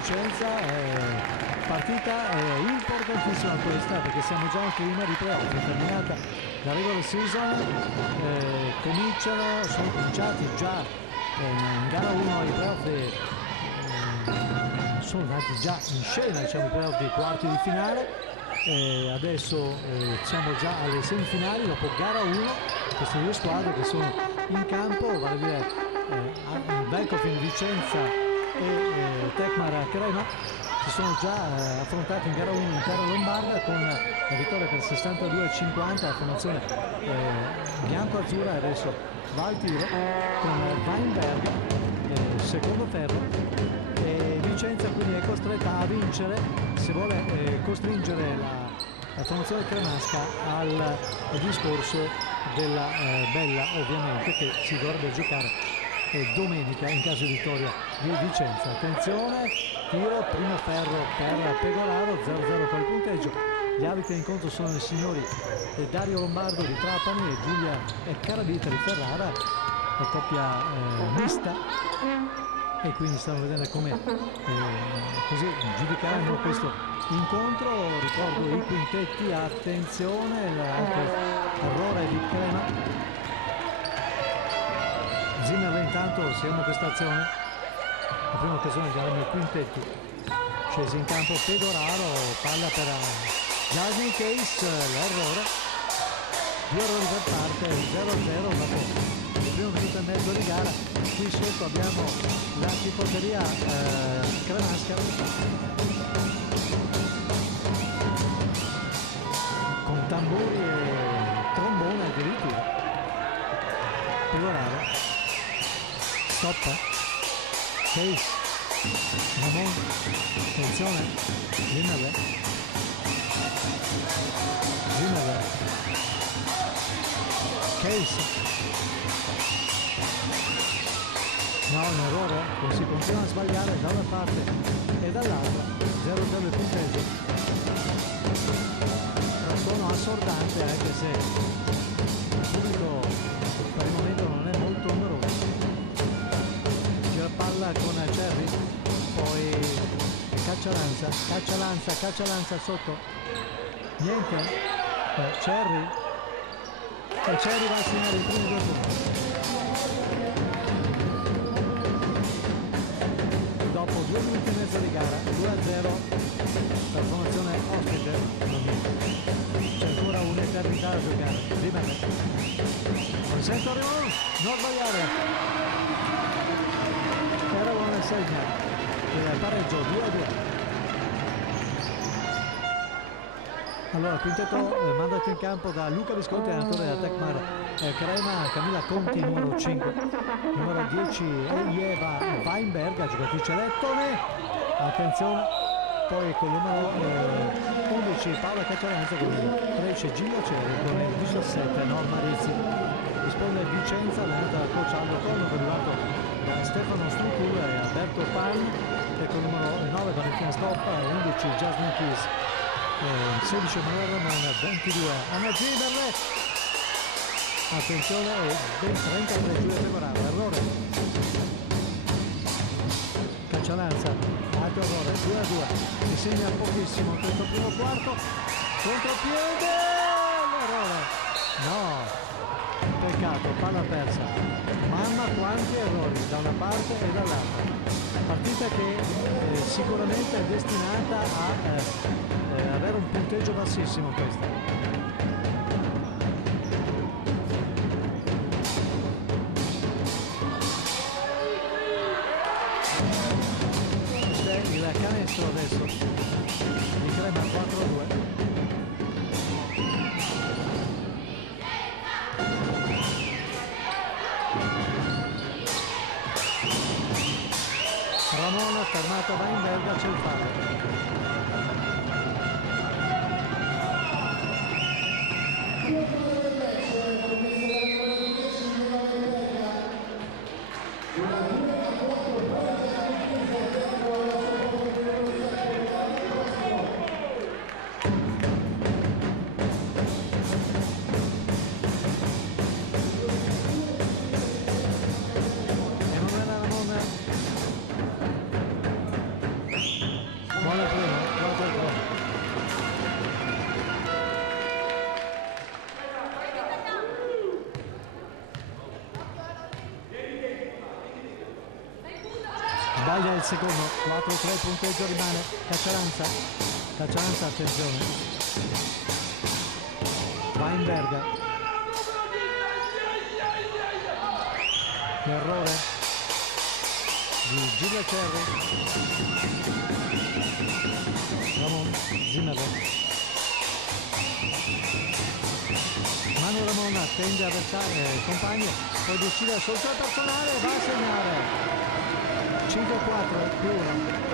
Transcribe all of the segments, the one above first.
Vicenza, partita importantissima questa, perché siamo già in clima di playoff, è terminata la regular season, sono cominciati già in gara 1 i playoff, sono andati già in scena, diciamo, i playoff dei quarti di finale. Adesso siamo già alle semifinali dopo gara 1, queste due squadre che sono in campo, vale a dire Velkofin Vicenza e Tecmar Crema, si sono già affrontati in gara 1 in terra lombarda con la vittoria per 62-50, la formazione bianco-azzurra, e adesso va al tiro con Weinberg, secondo ferro, e Vicenza quindi è costretta a vincere se vuole costringere la formazione cremasca al discorso della Bella, ovviamente, che si dovrebbe giocare domenica in caso di vittoria di Vicenza. Attenzione, tiro, primo ferro per Pegoraro, 0-0 per il punteggio. Gli arbitri in conto sono i signori Dario Lombardo di Trapani e Giulia Carabita di Ferrara, la coppia mista, e quindi stanno vedendo come così giudicheranno questo incontro. Ricordo i quintetti, attenzione, anche errore di Crema. Zimmer intanto seguono questa azione, la prima occasione che avremo i quintetti scesi in campo. Pegoraro, palla per Jasmine Case, l'errore, due errori per parte, 0-0 dopo il primo minuto e mezzo di gara. Qui sotto abbiamo la tifoseria cremasca con tamburi e trombone addirittura. Pegoraro, stop, Case, Ramon, attenzione, Zimmerle, Case, no, un errore, si continua a sbagliare da una parte e dall'altra, 0-0 il punteggio, suono assordante, anche se il pubblico per il momento non è molto numeroso. Gira palla con Cerri, poi Caccialanza sotto, niente, Cerri va a segnare i primi 2 punti. Dopo 2 minuti e mezzo di gara, 2-0 per formazione ospite, c'è ancora un'eternità da giocare. Zimmer, consento non sbagliare, era buona segna, il pareggio 2-2. Allora, quintetto mandato in campo da Luca Visconti, allenatore della Tecmar Crema, Camilla Conti numero 5, numero 10 Elieva Weinberg, giocatrice lettone, attenzione, poi con il numero 11 Paola Caccialanza, con il 13 Giglio Cerri, con il 17 Norma Rizzi. Risponde Vicenza, allenata dal coach Aldo Corno, arrivato da Stefano Structura e Alberto Pan, che con il numero 9 Valentina Stoppa, 11 Jasmine Keys, 16 Manuel Ramon, 22 Anna Zimmerle, attenzione, ben 33 Giulia Pegoraro, errore, Caccialanza, altro errore, 2-2, si segna pochissimo in questo primo quarto, contropiede, l'errore, no, peccato, palla persa, mamma quanti errori da una parte e dall'altra. Partita che sicuramente è destinata a avere un punteggio bassissimo questa. Questo è il canestro adesso di Crema 4-2. Ramon fermato da Weinberg, c'è il fallo. sbaglia il secondo, 4-3 punteggio rimane, Cacciaranza, attenzione, Weinberger, l'errore di Giulia Cerri, Ramon Zimmerman, Manu Ramon attende avversari, compagni, poi decide sul suo personale, va a segnare 5-4 più 1.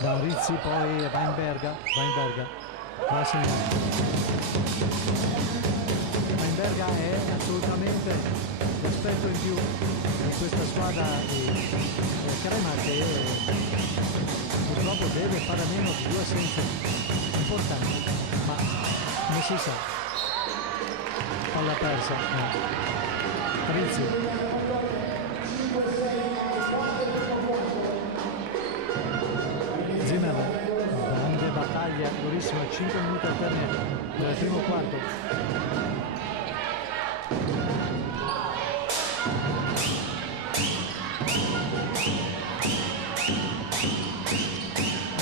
Da Rizzi poi Weinberger va a segnare. Weinberger è assolutamente l'aspetto in più di questa squadra di Crema, che purtroppo deve fare a meno di 2 assenze importanti, ma come si sa, palla persa, no. Rizzi. Zimmerman, grande battaglia, durissima, 5 minuti al termine del primo quarto.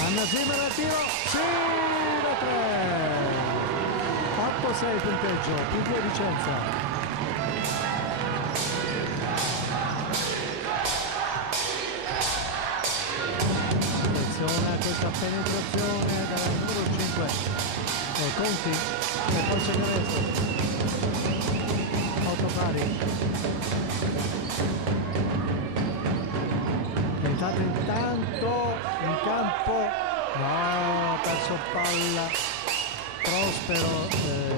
Anna Zimmerman al tiro, sì, da 3, 8-6 punteggio, più 2 Vicenza. Questa penetrazione dalla numero 5 Conti e poi c'è il resto, Autopari, intanto in campo, no, ha perso palla Prospero,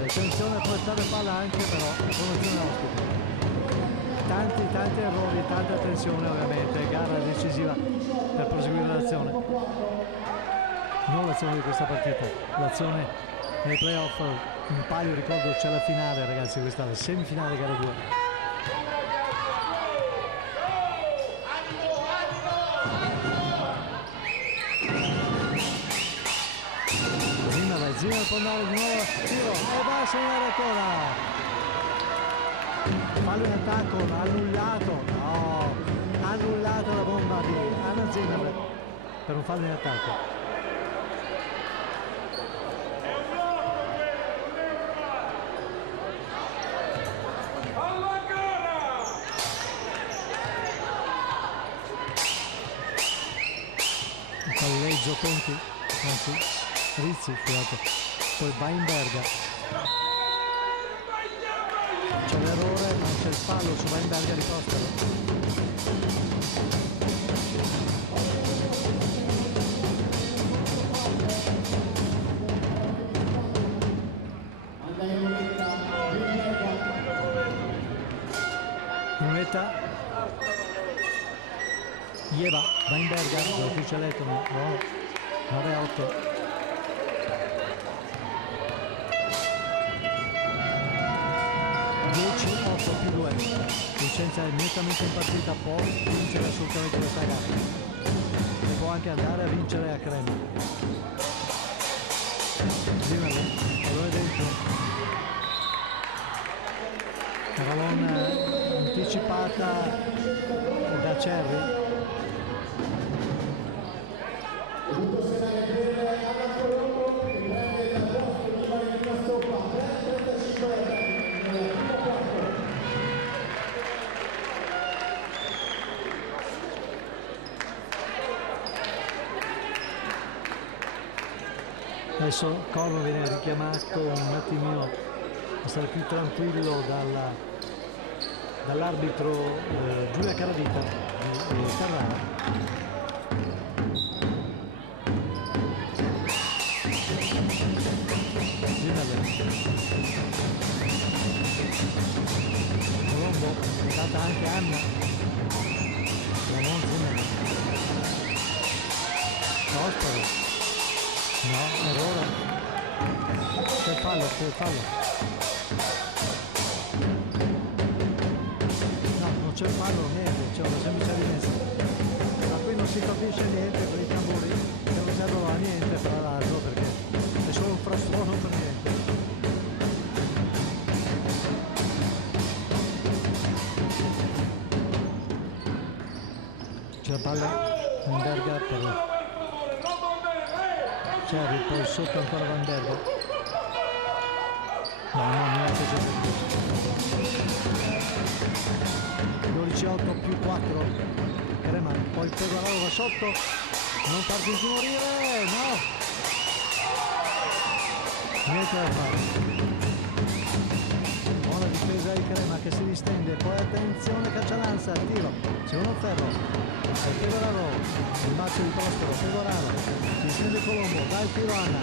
attenzione a portare palla anche, però formazione ospite, tanti errori, tanta attenzione, ovviamente gara decisiva per proseguire l'azione, non l'azione di questa partita, l'azione nei playoff. In palio, ricordo, c'è la finale, ragazzi, questa è la semifinale gara 2. Zimmer può andare di nuovo a tiro e va a segnare ancora, fallo in attacco, annullato la bomba di Anna Zimmer per un fallo in attacco. Palleggio Conti, anzi Rizzi, scusate, poi Weinberger, c'è l'errore ma c'è il fallo su Weinberger di Prospero. Lunetta, Ieva, Weinberger, l'ufficialetto, no, 9-8. Più 2, Vicenza è nettamente in partita, può vincere assolutamente questa gara e può anche andare a vincere a Crema. Zimmerman, allora dentro, Ramon anticipata da Cerri, adesso Corvo viene richiamato un attimino a stare più tranquillo dall'arbitro Giulia Caravita di Carrara. Colombo, è data anche Anna, Ramon Zimmerman, Prospero. No, errore. C'è il fallo. No, non c'è il fallo, niente, c'è una semplice rimessa. Ma qui non si capisce niente per i tamburi, che non servono a niente tra l'altro, perché è solo un frastuono Cerri, poi sotto ancora Van Bergen. Mamma mia che c'è 12-8 più 4 Crema, poi Pegoraro va sotto, non fa più morire, no, niente da fare. Buona difesa di Crema che si distende, poi attenzione Caccialanza, tiro, secondo ferro, e Pegoraro, il bacio di Prospero, Pegoraro, si stende Colombo, vai tiro Anna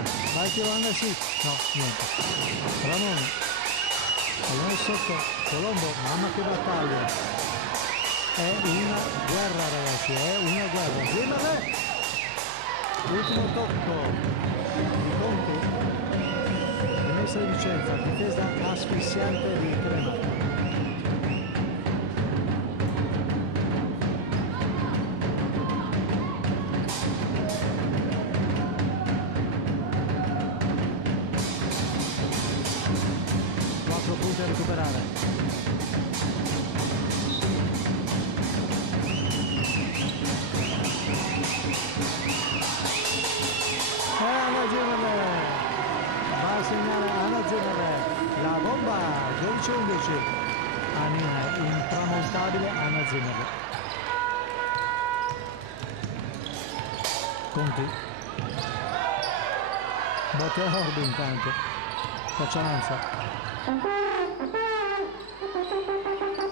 sì, no, niente. Ramone, allora sotto, Colombo, mamma che battaglia. È una guerra ragazzi, è una guerra. Zimmerle! Ultimo tocco di Conti, rimessa di Vicenza, difesa asfissiante di Crema. Quattro punti a recuperare. Va a segnare Anna Zimmerle, la bomba 12-11, Anina intramontabile Anna Zimmerle. Conti, botte a Orbi intanto, Caccialanza,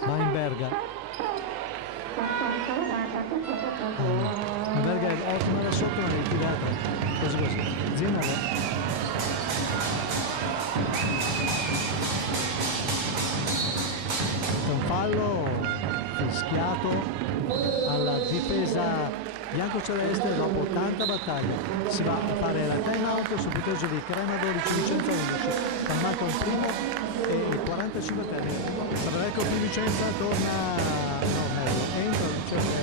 Weinberger. Berger è ottima da sotto ma è tirata così Zimmerle un fallo fischiato alla difesa biancoceleste dopo tanta battaglia. Si va a fare la time out sul punteggio di Crema 12 Vicenza 11, fermato il primo e il 45 termine. Sabarecco più Vicenza torna entra Vicenza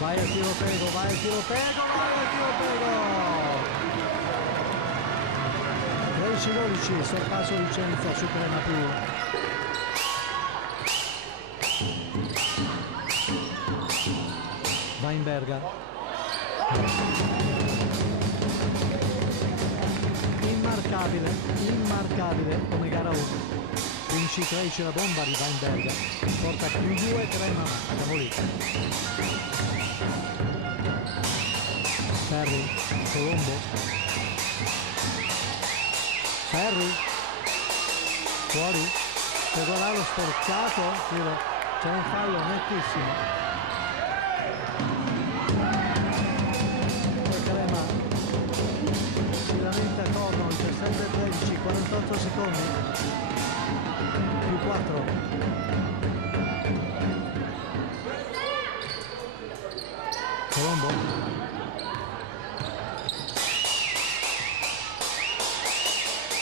vai a tiro pego, vai a tiro pego, vai a tiro pego! 13-12, sorpasso Vicenza su Crema più 1. Weinberger. Immarcabile come gara 1. 15-13 la bomba di Weinberger, porta più 2 Crema, andiamo lì. Ferri, Colombo, Ferri, fuori, Pegoraro sporcato, c'è un fallo nettissimo. Poi Crema si lamenta a corno, 17-13, 48 secondi. Più 4 Colombo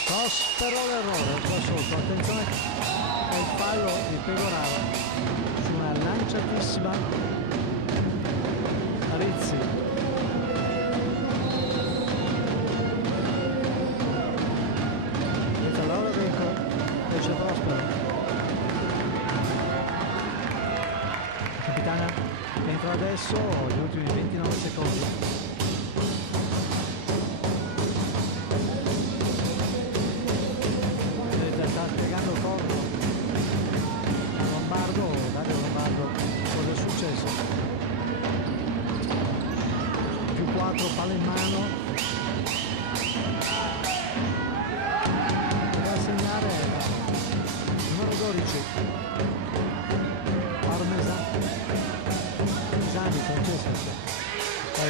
Prospero l'errore qua sotto, attenzione è il fallo di Pegoraro su una lanciatissima Rizzi. Allora dentro c'è Prospero, capitana che entra adesso gli ultimi 29 secondi. Vedete, sta spiegando corno Lombardo, Dario Lombardo, cosa è successo? Più 4, palla in mano, deve segnare numero 12 Pisani, Francesco,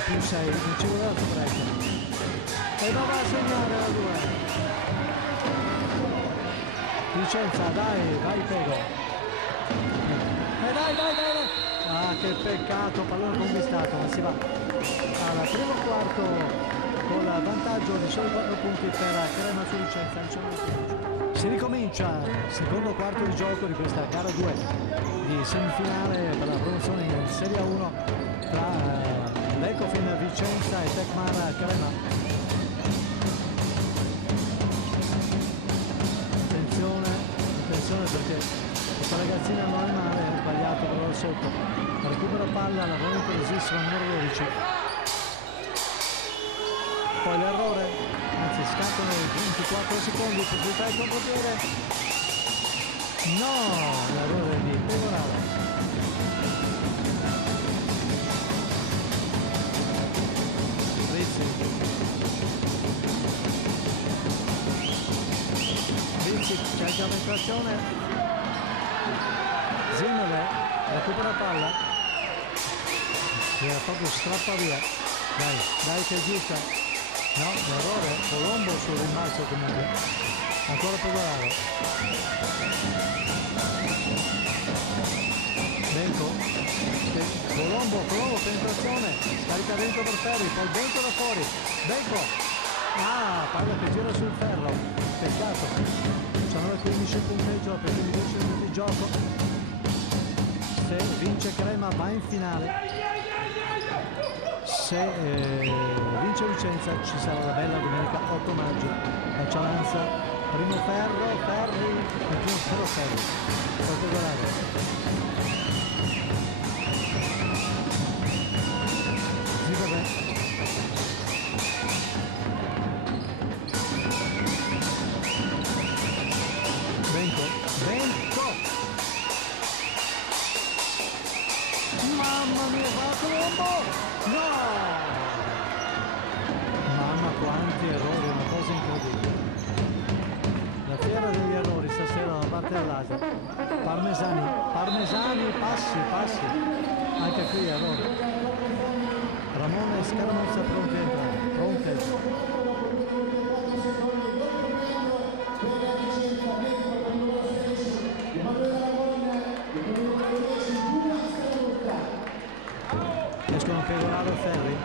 più 6, non ci voleva spreco e non va a segnare la 2. Vicenza, dai, vai Pego, dai, ah che peccato, pallone conquistato, ma si va al primo quarto con il vantaggio di soli 4 punti per Crema su Vicenza, 19-15. Si ricomincia, secondo quarto di gioco di questa gara 2 di semifinale per la promozione in Serie 1 tra l'Ecofin Vicenza e Tecmar Crema. Attenzione perché questa ragazzina non è male, ha sbagliato però sotto, recupera palla, la buona impresissima numero 12. Poi l'errore, anzi scattano 24 secondi, possibilità di contropiede. No, l'errore di Pecoraro. Rizzi cerca penetrazione, Zimmerle recupera palla, era proprio strappa via, dai che è giusta, no, l'errore, Colombo sul rimbalzo comunque, ancora Pecoraro, Benco, Colombo penetrazione, scarica dentro per Ferri, poi Benco da fuori, Benco, palla che gira sul ferro, peccato, 19-15 il punteggio per 15 minuti di gioco, se vince Crema va in finale, se vince Vicenza ci sarà la bella domenica 8 maggio, Cialanza, primo ferro, Ferri, il primo ferro Ferri, Pecoraro. Benco, mamma mia, va Colombo, no, mamma quanti errori, una cosa incredibile, la fiera degli errori stasera da parte dell'Asia. Parmesani, passi, anche qui errori. Ramone e Scaramuzza pronti a entrare, escono Pecoraro e Ferri,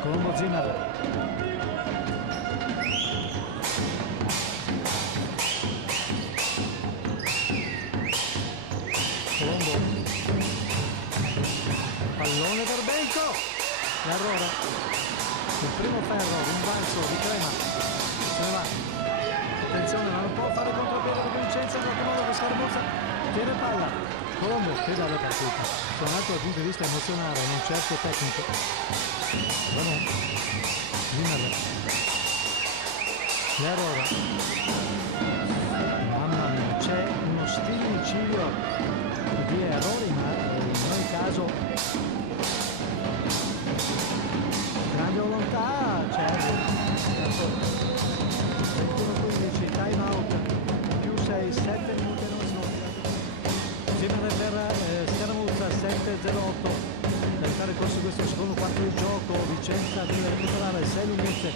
Colombo Zimmer, Colombo, pallone per Benco, l'errore, il primo ferro, rimbalzo di Crema, se ne va, attenzione ma non può fare contropiede di Vicenza, in qualche modo con Scaramuzza, tiene palla, Colombo che dà la partita, da un altro punto di vista emozionale, non certo tecnico, Ramon, Zimmerle, l'errore, mamma mia, c'è uno stilicidio di errori, ma in ogni caso grande volontà, certo, 21-15, time out, più 6, 7 minuti e 9 secondi. Zimmerle per Scaramuzza, 7-0-8, per fare il corso di questo secondo quarto di gioco, Vicenza deve recuperare 6 lunghezze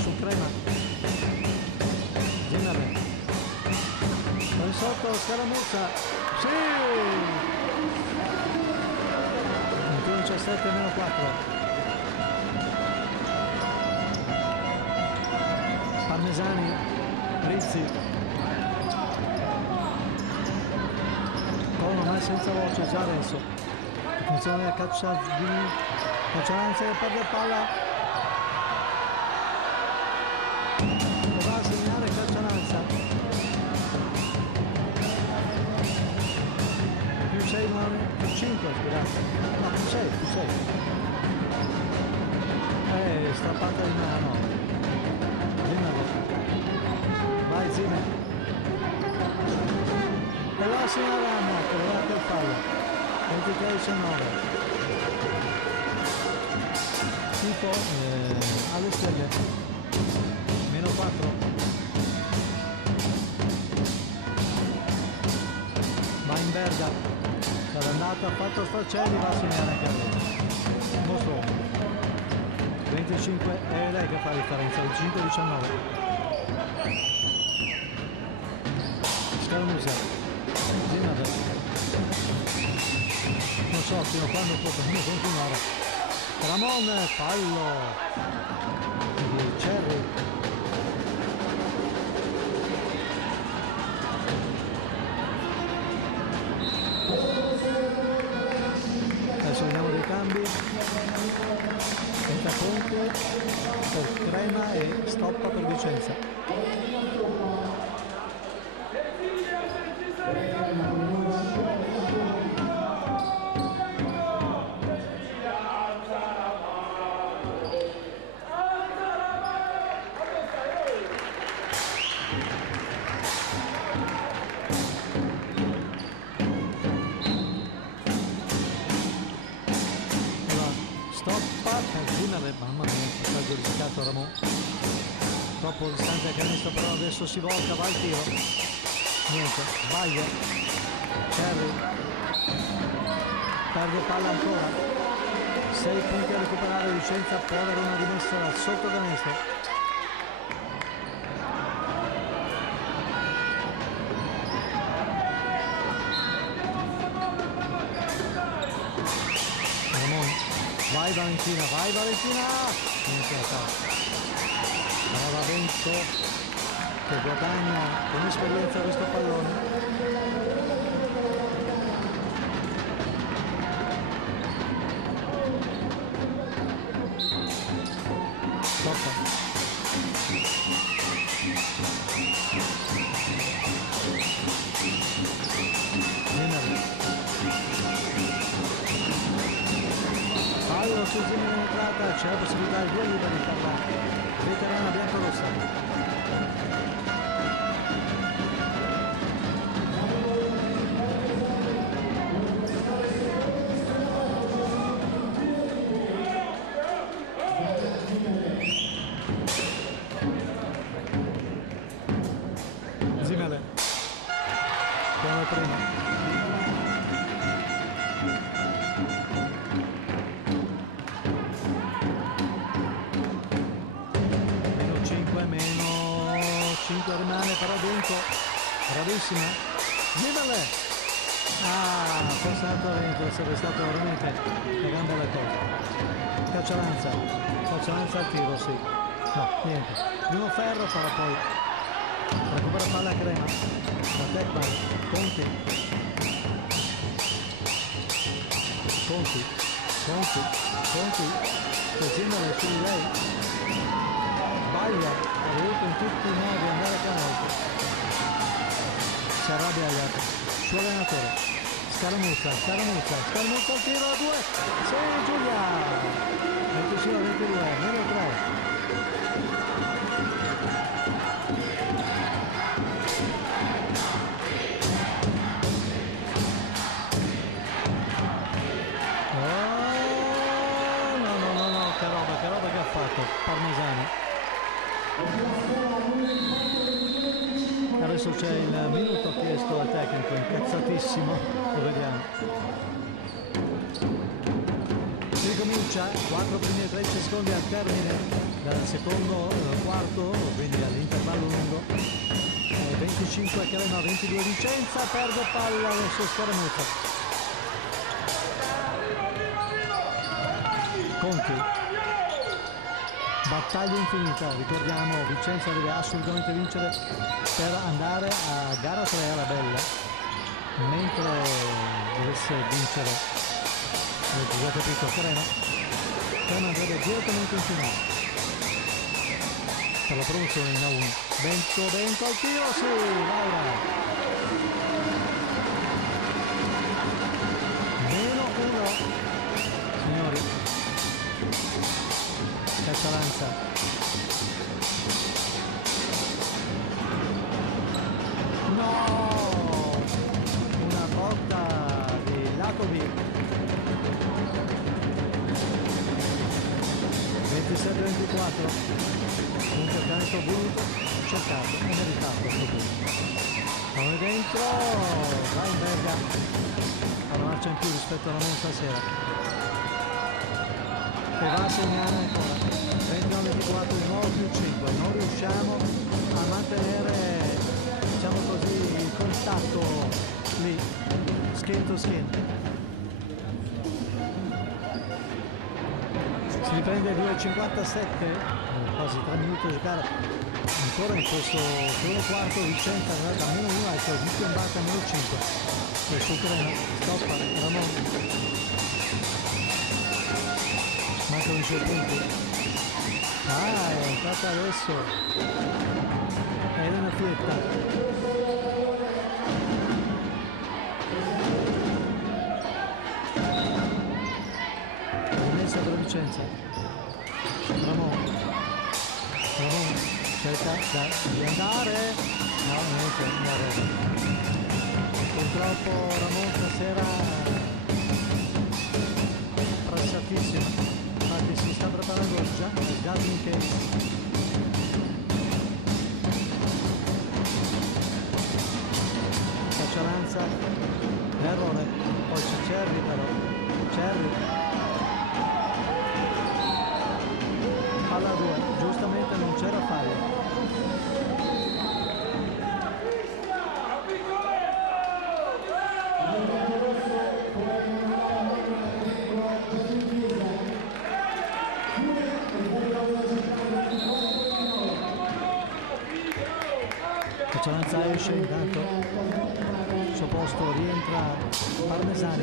su Crema. Zimmerle, poi sotto Scaramuzza, sì! 21-17-4. Parmesani, Rizzi, con ormai senza voce già adesso, attenzione a Cialanza che perde palla, e va a segnare Cialanza, più 6, più 5, scusate, no più 6, strappata di mano. Vai Zimmer, e va a segnare Anna che va per fallo, 23-19, tipo alle stelle, meno 4, va in Berga, dall'andata ha fatto Sfarcelli, va a segnare anche a lui, mostro 25, è lei che fa la differenza, 25-19. Scaramuzza, Zimmerle, non so fino a quando può continuare, Ramon, fallo di Cerri, adesso vediamo dei cambi, Ponte per Crema e stoppa per Vicenza. Zimmer, mamma mia, passaggio rischiato Ramon, troppo distante al canestro, però adesso si volta, va il tiro, niente, sbaglia, Cherry, perde palla ancora, 6 punti a recuperare, Vicenza può avere una rimessa sotto canestro. Vai Valentina, vai Valentina! Brava Vento che guadagna con esperienza questo pallone. Tocca. Fallo su Zimmer in entrata, c'è la possibilità di 2 liberi per la veterana biancorossa. Zimmer come prima. Rimane però dentro, bravissima Zimmerle, forse altro vento, sarebbe stato veramente le gambe alla cosa. Caccialanza al tiro, sì, no, niente, primo ferro, farà poi recupera palla a Crema, la Tecman, Conti, che Zimmerle su di lei, sbaglia, ha voluto in tutti i modi andare a canestro, si arrabbia agli suo allenatore, Scaramuzza al tiro a 2, sì Giulia, 25 a 22, meno 3. Che roba che ha fatto Parmesano. Adesso c'è il minuto chiesto al tecnico, incazzatissimo, lo vediamo. Si comincia, 4 primi e 13 secondi al termine del secondo quarto, quindi all'intervallo lungo. 25 Crema, 22 Vicenza, perde palla verso Scaramuzza. Conti. Battaglia infinita, ricordiamo Vicenza deve assolutamente vincere per andare a gara 3 alla Bella, mentre dovesse vincere, avete già capito, Crema andrebbe direttamente in finale per la promozione in A1. Bento al tiro, sì, Laura, -1, signori. Caccialanza, no, una botta di Lacovi, 27-24, comunque il canestro voluto, cercato e meritato a questo punto. Come dentro, Weinberger ha una marcia in più rispetto alla Monza stasera. E va a segnare ancora, 21-24 di nuovo più 5, non riusciamo a mantenere, diciamo così, il contatto lì, schiena to schiena. Si riprende 2.57, quasi 3 minuti di giocare, ancora in questo primo quarto Vicenza è andata a -1 e poi di piombata a -5. Questo Crema, stoppa, Ramon. Mancano i suoi punti. È entrata adesso Elena Fietta. Rimessa per Vicenza. Ramon cerca di andare, no, niente, una roba. Purtroppo Ramon stasera pressatissima. Infatti si Cerri però, Cerri, palla 2, giustamente non c'era fallo. Cialanza esce, intanto al suo posto rientra Parmesani.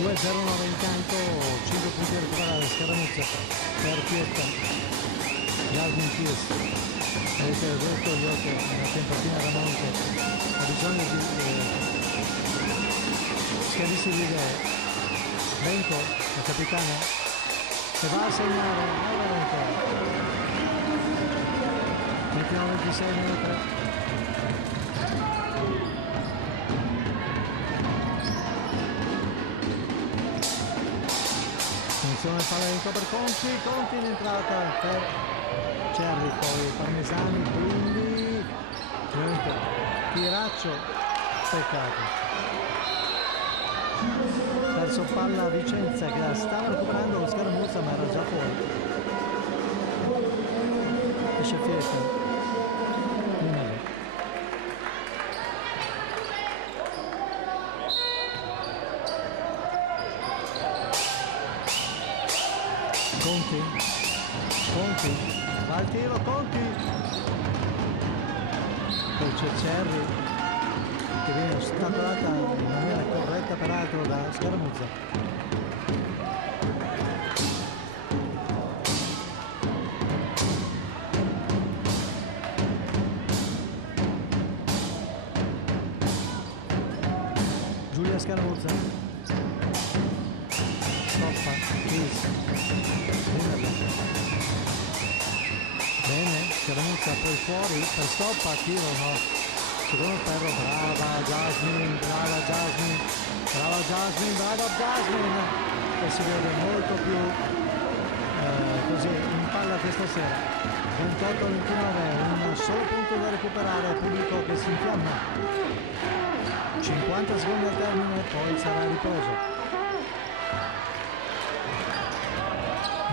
(2-0-9) intanto, 5 punti a recuperare, scaramuzza per Pietta, Jasmine Pierce, avete detto io che una tempatina da monte ha bisogno di schiarirsi di idee. Benco, la capitana, che va a segnare, 29-26 -3. Attenzione, palla per Conti in entrata per Cerri, poi Parmesani, quindi tiraccio, peccato. Perso palla a Vicenza che la stava recuperando lo scaramuzza ma era già fuori. Esce Fiesta. Conti, va al tiro Conti. Poi c'è Cerri che viene ostacolata in maniera corretta peraltro da Scaramuzza. Giulia Scaramuzza, stoppa, bene, Scaramuzza poi fuori, per stoppa, tiro, no. Secondo ferro, brava Jasmine, e si vede molto più così in palla questa sera. 28-29, un solo punto da recuperare, pubblico che si infiamma. 50 secondi al termine, poi sarà riposo.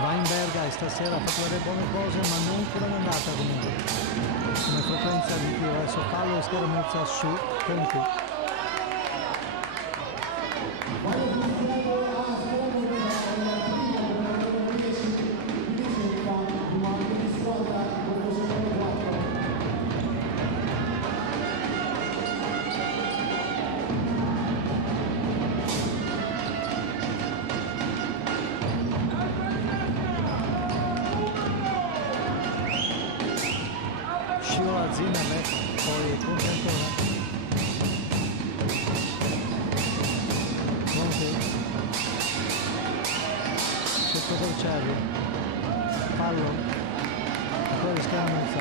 Weinberger stasera ha fatto delle buone cose ma non come è andata comunque. Una frequenza di tiro, adesso fallo Scaramuzza su Conti. Zimmerle, poi Conti ancora. Conti. Sotto per Cerri. Fallo. Poi Scaramuzza.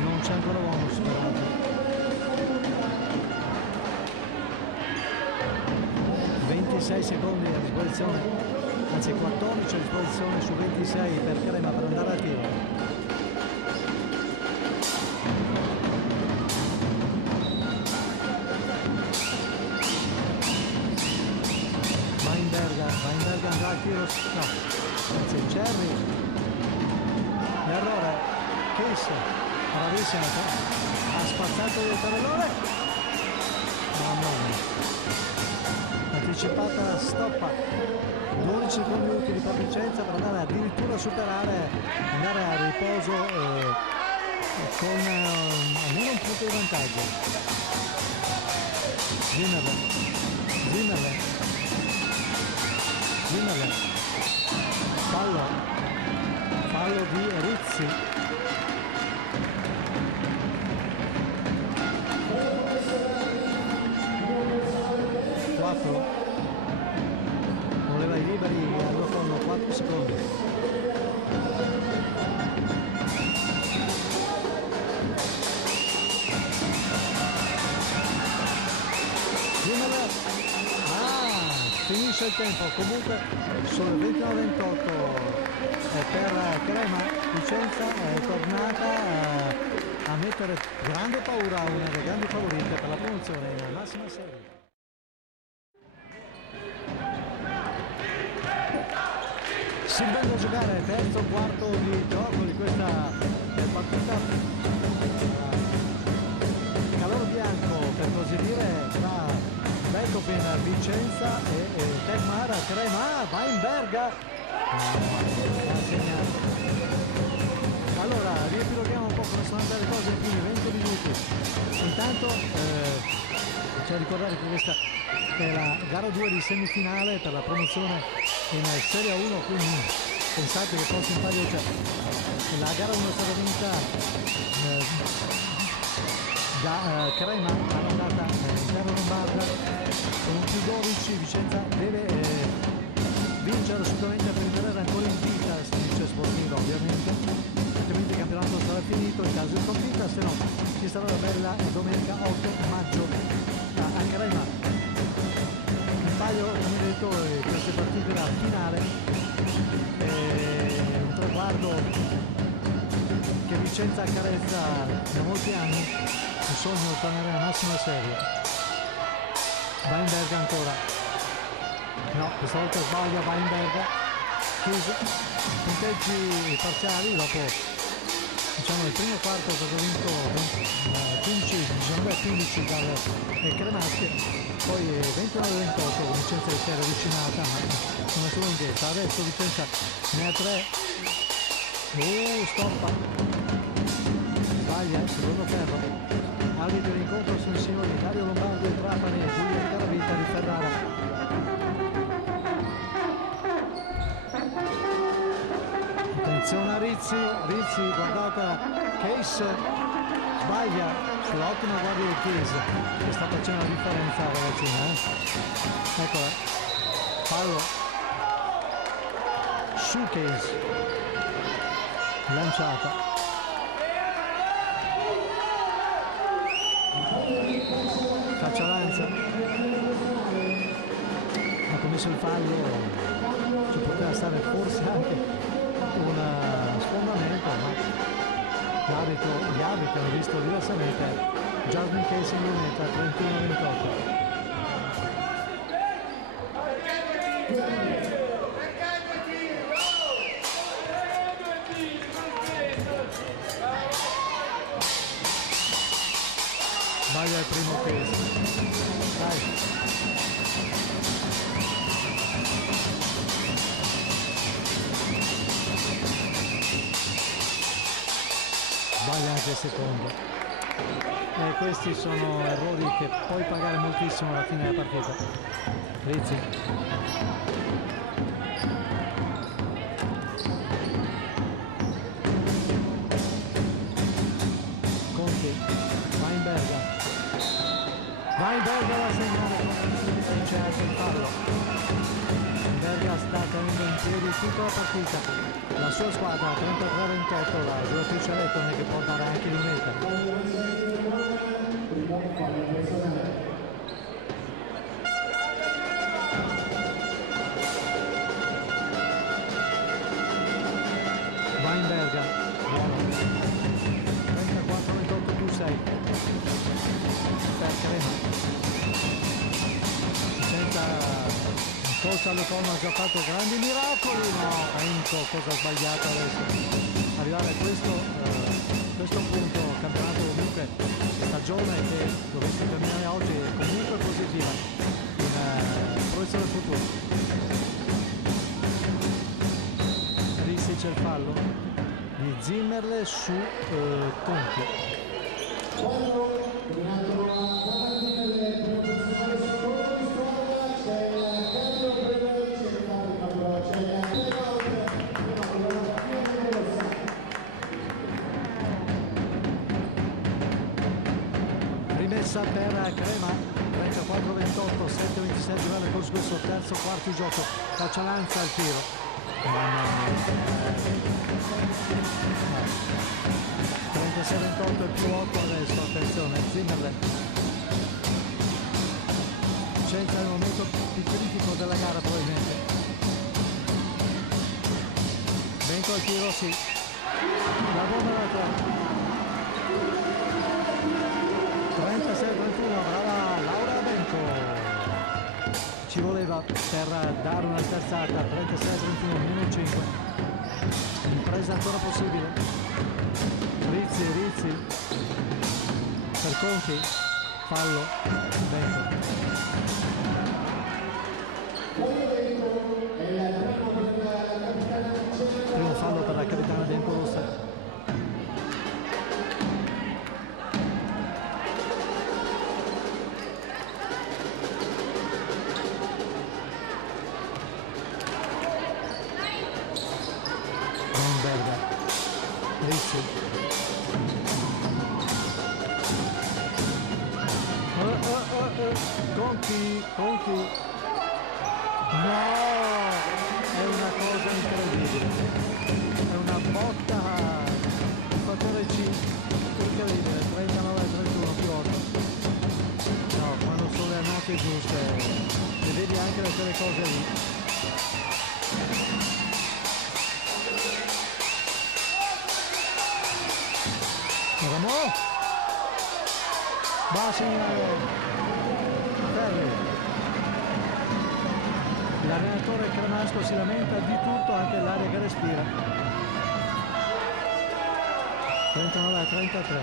Non c'è ancora bonus per l'altro. 26 secondi a disposizione, anzi 14 a disposizione su 26 per Crema per andare a tiro. Weinberger andrà al tiro, no, anzi Cerri, l'errore, Kiss, bravissima, ha spazzato il pallone, mamma mia, anticipata stoppa, 12 secondi utili per Vicenza per andare addirittura a superare, andare a riposo con almeno un punto di vantaggio. Zimmerle, fallo di Rizzi. Quattro, voleva i liberi, allora fanno 4 secondi. Zimmerle. Finisce il tempo, comunque sul 29-28 per Crema. Vicenza è tornata a mettere grande paura a una delle grandi favorite per la promozione nella massima serie. Si vengono a giocare terzo quarto di gioco di questa partita, calore bianco per così dire tra Beethoven Vicenza e Tecmara Crema. Weinberger ha segnato. Allora riepiloghiamo un po' come sono andate le cose nei primi 20 minuti. Intanto c'è da ricordare che questa è la gara 2 di semifinale per la promozione in Serie 1, quindi pensate che prossimo taglio c'è. La gara 1 è stata vinta da Crema, all'andata in terra lombarda con un +12. Vicenza deve vincere assolutamente per rimanere ancora in vita, si dice sportiva ovviamente, altrimenti il campionato sarà finito in caso di sconfitta, se no ci sarà la bella domenica 8 maggio a Crema. Un paio, come detto, queste partite da finale, un traguardo che Vicenza accarezza da molti anni, il sogno di tornare alla massima serie. Weinberger ancora, no, questa volta sbaglia Weinberger, chiuso, punteggi parziali dopo diciamo il primo quarto è stato vinto 19-15 dal Cremasche, poi 29-28 con Vicenza che si era avvicinata ma non è solo indietro. Adesso Vicenza ne ha 3, stoppa, sbaglia il secondo ferro. Arbitri dell'incontro sono i signori Dario Lombardo e Trapani e Giulio Caravita di Ferrara. Attenzione a Rizzi, guardata Case, sbaglia sull'ottima guardia di Case che sta facendo la differenza ragazzina, eccola, fallo su Case, lanciata, faccia Lanza, ha commesso il fallo, ci poteva stare forse anche un sfondamento, ma gli arbitri hanno visto diversamente. Jasmine Case in lunetta 31-28. Sbaglia il primo Case, dai. Sbaglia anche il secondo, e questi sono errori che puoi pagare moltissimo alla fine della partita. Rizzi, Conti, Weinberger a segnare, c'è anche il fallo. Berga sta tenendo in piedi tutta la partita, la sua squadra 33-28, la giocatrice lettone che può dare anche lunetta. Weinberger 34-28+6 per Crema. Coach alle Como ha già fatto grandi miracoli, no, Enzo cosa ha sbagliato adesso, arrivare a questo punto, campionato comunque, stagione che dovesse terminare oggi è comunque positiva, in proiezione del futuro. Rissi c'è il fallo di Zimmerle su Conti. Rimessa per Crema 34-28, 7-26 giocare con questo terzo quarto di gioco. Faccia Lanza al tiro, 36-28 e +8 adesso, attenzione, Zimmerle. Vicenza nel momento più critico della gara probabilmente. Benco al tiro, sì. La bomba da 3. ci voleva per dare una sterzata. 36-31, meno 5, impresa ancora possibile. Rizzi per Conti, fallo, Benco. Primo fallo per la capitana biancorossa. Conti, no, è una cosa incredibile, è una botta, il fattore C, incredibile, 39-31 più 8, no, quando sono le annate giuste, e vedi anche le quelle cose lì. Ramon, va a segnare Ferri. L'allenatore Cremasco si lamenta di tutto, anche l'aria che respira. 39-33.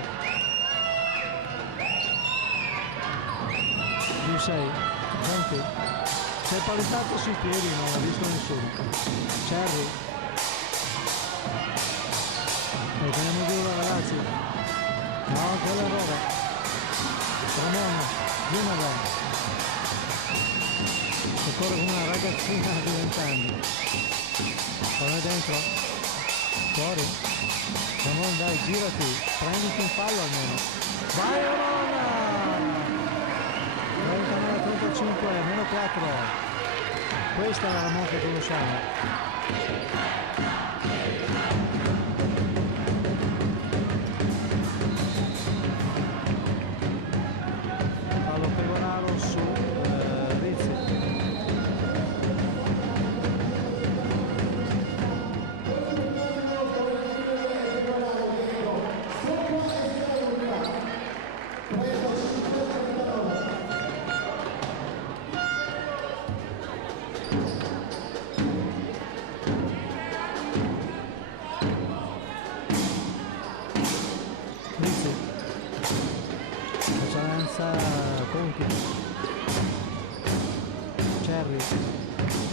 Più 6. 20. Si è palestato sui piedi, non l'ha visto nessuno. Cerri. Lo teniamo duro, ragazzi. No, che l'errore. Ramona, Ginevra. Corre come una ragazzina di 20 anni. Palla dentro, fuori. Ramon, dai, girati, prenditi un fallo almeno. Vai Ramon! 39-35, meno 4. Questa è la Ramon che conosciamo.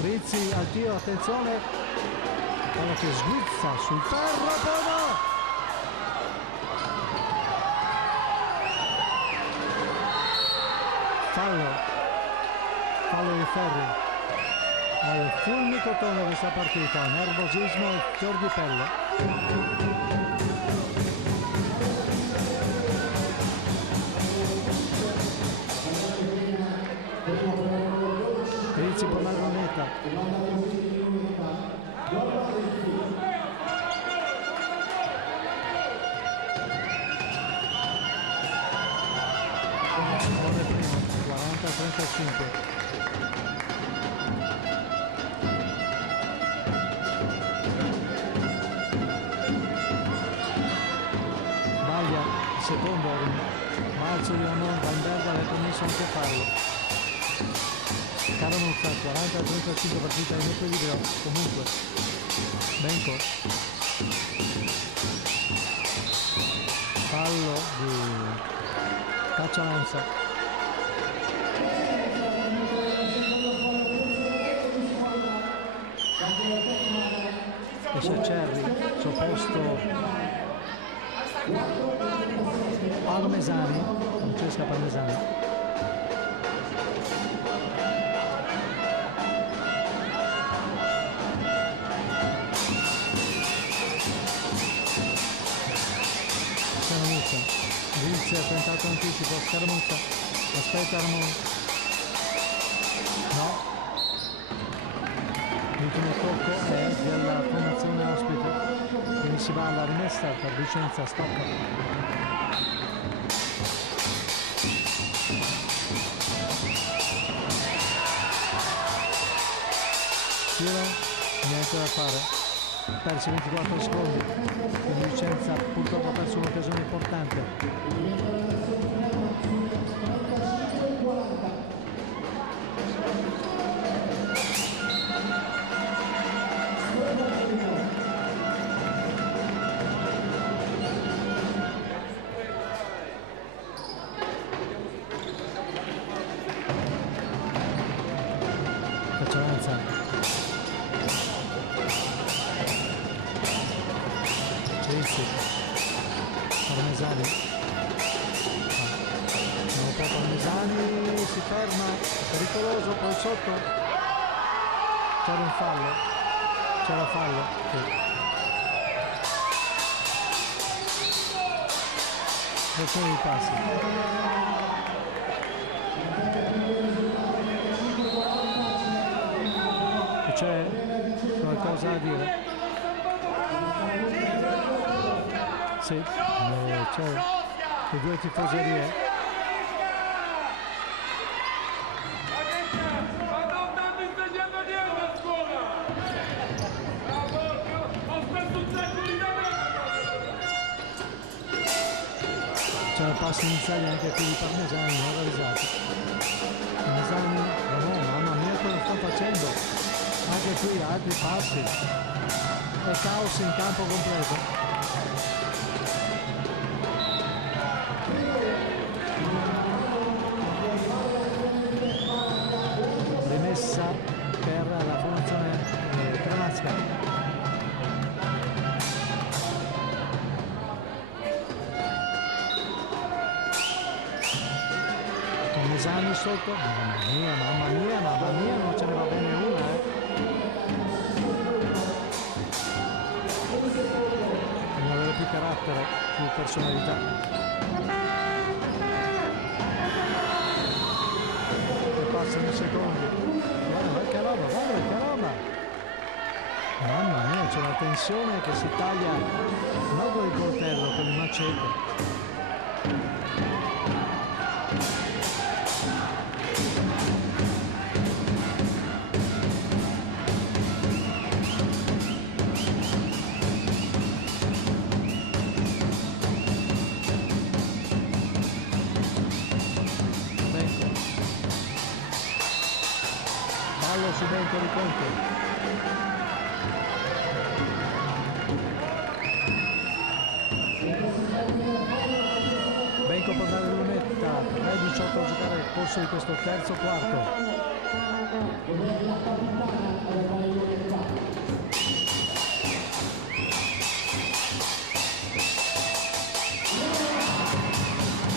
Rizzi al tiro, attenzione, palla che sguizza sul ferro, poi no! Fallo di Ferri, al fulmicotone di questa partita, nervosismo e fior di pelle. Rizzi per la ronetta. Buone primo, 40-35. Maglia, secondo, balzo di Ramon, Van Berda l'ha commesso anche fallo. Caramuzza, 40-35 partita in equilibrio, comunque. Benco. Fallo di Caccialanza. Esce Cerri, sopposto Parmesani, Francesca Parmesani. Rizzi ha tentato anticipo, Scaramuzza, aspetta Ramon, no, l'ultimo tocco è della formazione ospite, quindi si va alla rimessa per Vicenza, stop. Tiro, niente da fare. Persi 24 secondi, quindi Vicenza purtroppo ha perso un'occasione importante. Misani si ferma, pericoloso, poi sotto c'era un fallo, c'era fallo, sì. Azione di passi. C'è qualcosa da dire? Sì, c'è le due tifoserie. C'era passi iniziali anche qui di Parmesani, non realizzati. Parmesani, no, mamma mia cosa sta facendo, anche qui altri passi, è caos in campo completo. Rimessa per la formazione cremasca. Misani sotto, mamma mia, non ce ne va bene una, non avere più carattere, più personalità. E passano i secondi, guarda che roba, mamma mia, c'è una tensione che si taglia non con il coltello, con il macete. Subentro di Conte. Benco può dare lunetta, 3-18 a giocare nel corso di questo terzo quarto.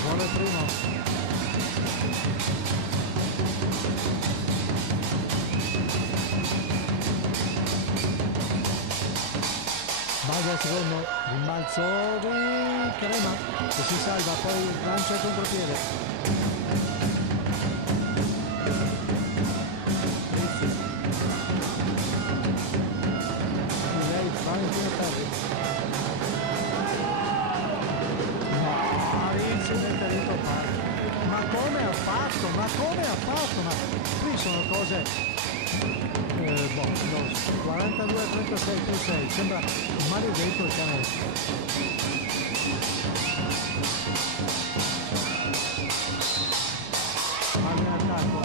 Buono il primo. Base al secondo, rimbalzo di Crema che si salva, poi lancia il contropiede. Lei Valentino Ferri. Ma Rizzi mette dentro parte. Ma come ha fatto? Ma qui sono cose. 42-36 più 6, sembra maledetto il canestro. Palla in attacco,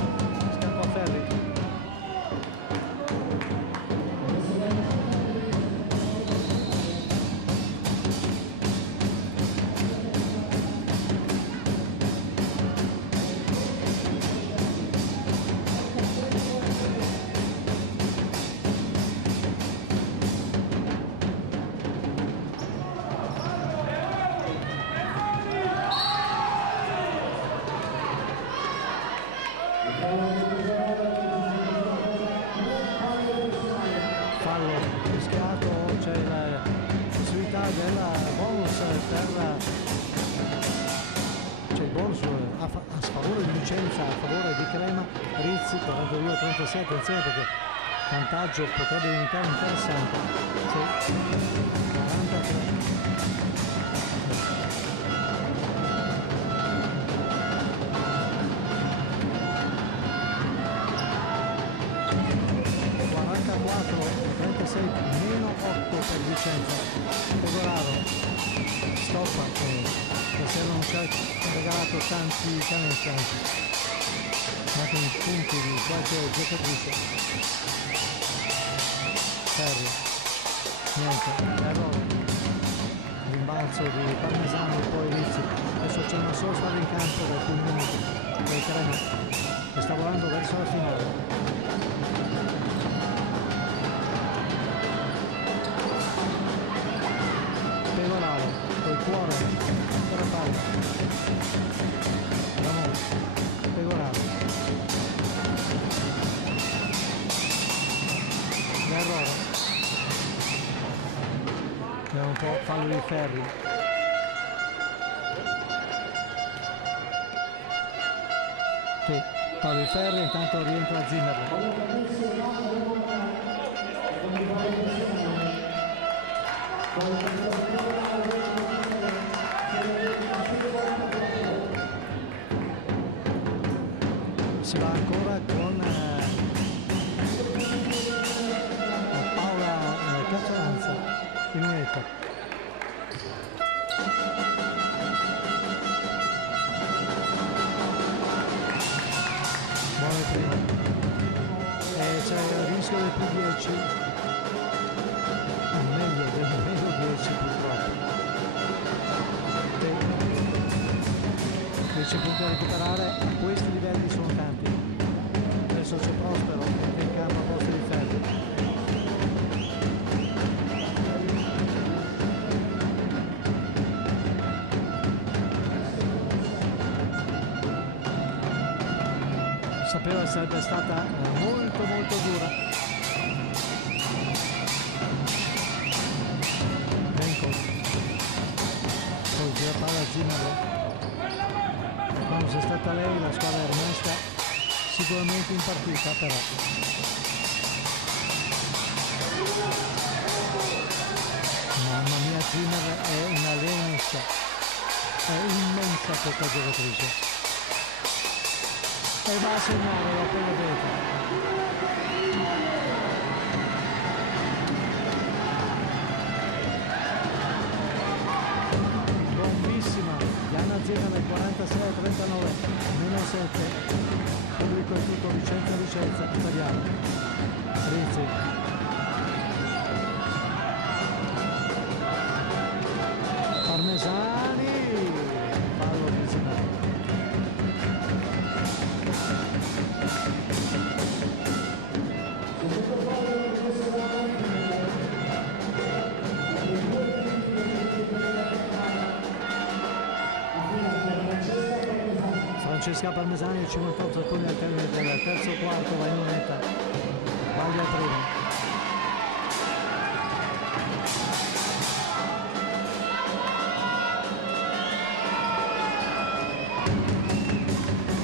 scappa Ferri. Fallo rischiato, c'è la possibilità della bonus c'è il bonus a sfavore di Vicenza, a favore di Crema. Rizzi 42-36, attenzione perché il vantaggio potrebbe diventare interessante. Sì. 43. Meno 8 per Vicenza. Pegoraro stoppa, stasera non ci ha regalato tanti canestri, ma con punti di qualche giocatrice. Ferri, niente, errore, rimbalzo di Parmesani e poi Rizzi. Adesso c'è una sola squadra in campo da alcuni minuti, del Crema che sta volando verso la finale. Col cuore, ancora palla. Ramon, Ferri. Sì, Taliaferri, intanto rientra Zimmerle. Si va ancora con Paola Cacciaranza in lunetta. Buone prima. C'è il rischio del più 10. Meglio del meno 10 purtroppo. 10 punti da recuperare, a questi livelli sono tanti. Adesso c'è Prospero che in campo a posto di Ferri. Sapevo che sarebbe stata molto dura. Benko poi gira palla a Zimmerle. Quando c'è stata lei la squadra è rimasta sicuramente in partita, però mamma mia, Zimmer è una leonessa, è immensa questa giocatrice e va a segnare, l'ho appena detto. Diana Zimmerle 46-39, meno 7, pubblico è tutto Vicenza, italiano. Rizzi. Parmesani, fallo di Zimmerle. Francesca Parmesani, 58 secondi al termine del terzo quarto, va in lunetta, Vaglia al primo.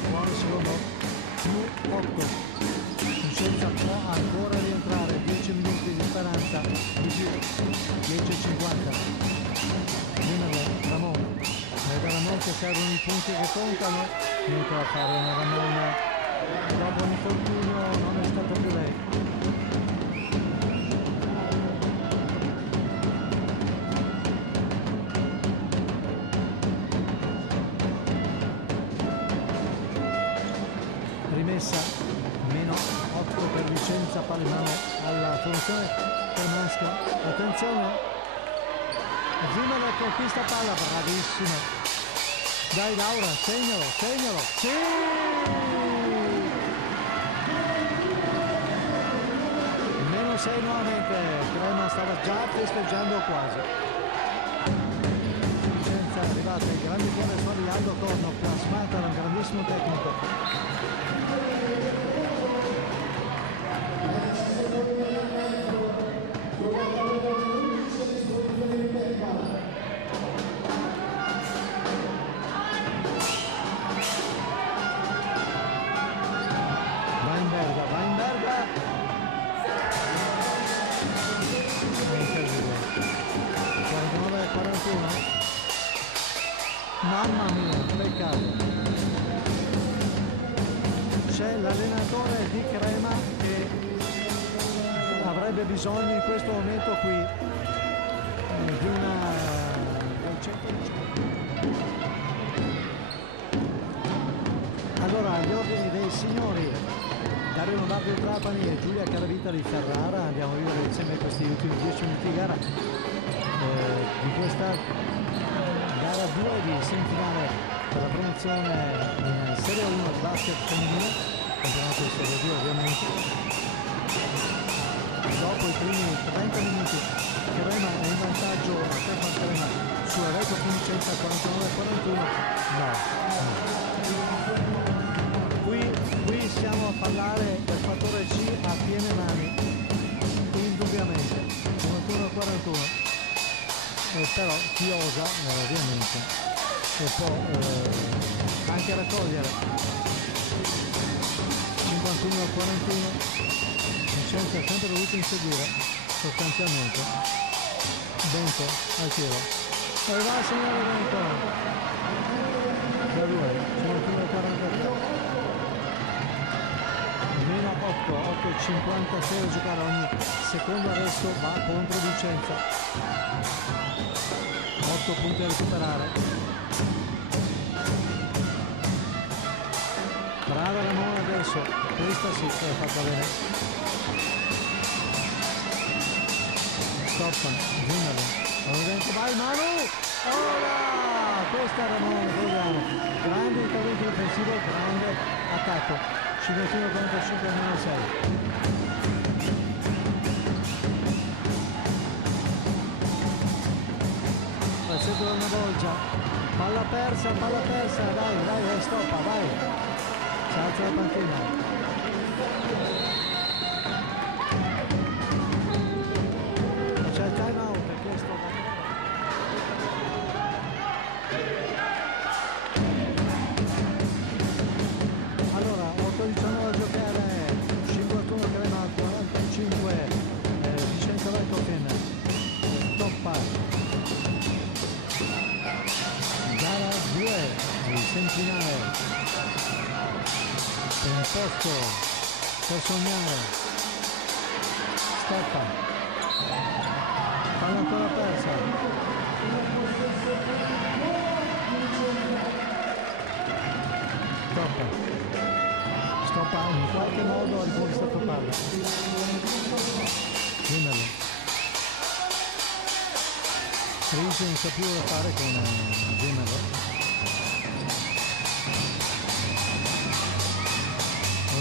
Buon secondo, più 8. Vicenza può ancora rientrare, 10 minuti di speranza, di più, 10:50. Ramon. Ramon che servono i punti che contano, niente da fare, una Ramon dopo un infortunio non è stato più lei. Rimessa, meno 8 per Vicenza, palla in mano alla formazione per Maschio. Attenzione, Zimmerle conquista palla, bravissima. Dai Laura, segnalo, sì! Meno 6 nuovamente, Crema stava già festeggiando quasi. Vicenza è arrivata in grandi cuore fuori Aldo Corno, plasmata da un grandissimo tecnico. Mamma mia, peccato. C'è l'allenatore di Crema che avrebbe bisogno in questo momento qui di una 110. Allora, agli ordini dei signori Dario Lombardi di Trapani e Giulia Caravita di Ferrara, andiamo a vivere insieme questi ultimi 10 minuti di gara di questa gara 2 di semifinale per la promozione in Serie 1 di basket femminile, campionato di Serie 2 ovviamente. Dopo i primi 30 minuti Crema è in vantaggio, Stefano Crema sulla Reggio Vicenza 49-41. No. Qui stiamo a parlare del fattore C a piene mani, indubbiamente 51-41, però pausa ovviamente e può anche raccogliere. 51-41, Vicenza ha sempre dovuto inseguire sostanzialmente. Bento al tiro e va a segnare Bento da 2, 51-43. Meno 8,56 a giocare, ogni secondo adesso va contro Vicenza. 8 punti a recuperare. Brava Ramona adesso, questa sì che è fatta bene. Stoppa, Zimmerman, vai Manu! Ora! Questa è Ramona, vediamo. Grande intervento difensivo, grande attacco. 51-45 meno 6. Pezzetto da una Bolgia, palla persa, dai, stoppa, vai, si alza la panchina. C'è il time out, è chiesto da allora, 8-19 a giocare, 51 che va al 45, Vicenza Valcofin, stoppa. Gara 2 di semifinale per un posto per sognare. Stoppa, palla ancora persa, stoppa in qualche modo ha riconquistato palla. Zimmerman, Ricci non sa più da fare con Zimmerman.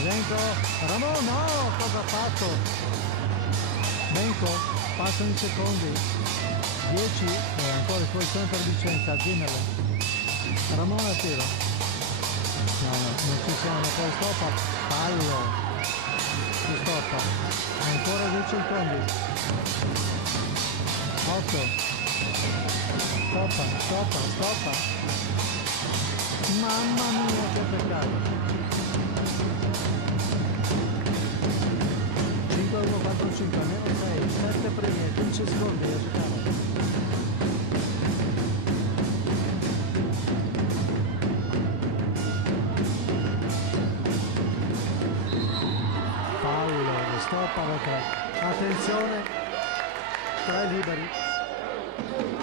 Benco, Ramon, no, cosa ha fatto? Benco, passano i secondi, 10 e ancora il posizione per Vicenza, Zimmerman. Ramon a tiro. No, non ci siamo, poi stoppa, fallo, si stoppa, ancora 2 secondi, 8, stoppa, mamma mia che peccato, 5-1-4-5, meno 6, 7 primi e 15 secondi a giocare. Stoppa da 3, attenzione, 3 liberi,